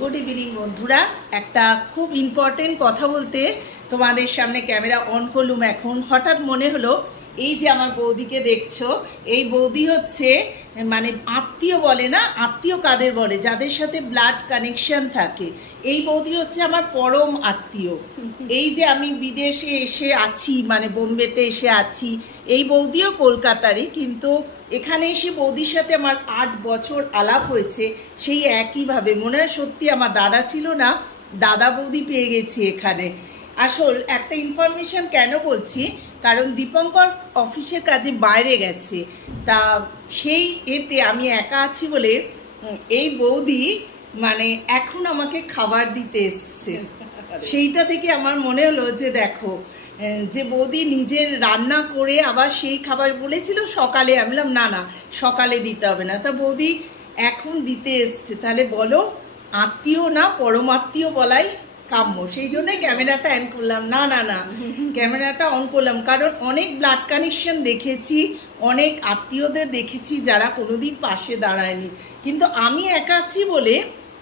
Good evening বন্ধুরা, একটা খুব ইম্পর্টেন্ট কথা বলতে তোমাদের সামনে ক্যামেরা অন করলুম। এখন হঠাৎ মনে হলো, এই যে আমার বৌদিকে দেখছো, এই বৌদি হচ্ছে মানে আত্মীয় বলে না, আত্মীয় কাদের বলে, যাদের সাথে ব্লাড কানেকশন থাকে। এই বৌদি হচ্ছে আমার পরম আত্মীয়। এই যে আমি বিদেশে এসে আছি, মানে বোম্বেতে এসে আছি, এই বৌদিও কলকাতারই, কিন্তু এখানে এসে বৌদির সাথে আমার 8 বছর আলাপ হয়েছে। সেই একইভাবে মনে হয় সত্যি আমার দাদা ছিল না, দাদা বৌদি পেয়ে গেছি এখানে। আসল একটা ইনফরমেশন কেন বলছি, কারণ দীপঙ্কর অফিসের কাজে বাইরে গেছে, তা সেই এতে আমি একা আছি বলে এই বৌদি মানে এখন আমাকে খাবার দিতে এসছে। সেইটা থেকে আমার মনে হলো যে দেখো, যে বৌদি নিজের রান্না করে আবার সেই খাবার বলেছিল সকালে, আমি বললাম না না সকালে দিতে হবে না, তা বৌদি এখন দিতে এসছে। তাহলে বলো, আত্মীয় না পরমাত্মীয় বলাই কাম্য। সেই জন্যই ক্যামেরাটা অন করলাম। না না না ক্যামেরাটা অন করলাম কারণ অনেক ব্লাড কানেকশন দেখেছি, অনেক আত্মীয়দের দেখেছি যারা কোনোদিন পাশে দাঁড়ায়নি, কিন্তু আমি একা আছি বলে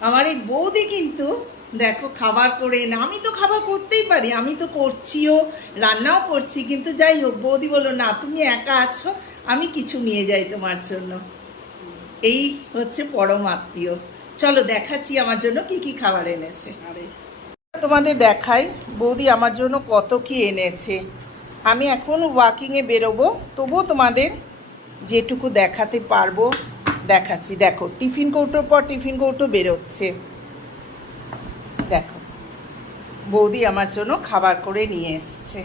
আমার এই বৌদি কিন্তু দেখো খাবার করে না। আমি তো খাবার করতেই পারি, আমি তো করছিও, রান্নাও করছি, কিন্তু যাই হোক বৌদি বললো না তুমি একা আছো, আমি কিছু নিয়ে যাই তোমার জন্য। এই হচ্ছে পরম আত্মীয়। চলো দেখাচ্ছি আমার জন্য কি কি খাবার এনেছে। তোমাদের দেখাই বৌদি আমার জন্য কত কি এনেছে। আমি এখন ওয়াকিংয়ে বেরোবো, তবুও তোমাদের যেটুকু দেখাতে পারবো দেখাচ্ছি। দেখো টিফিন কৌটোর পর টিফিন কৌটো বেরোচ্ছে। দেখো বৌদি আমার জন্য খাবার করে নিয়ে এসছে।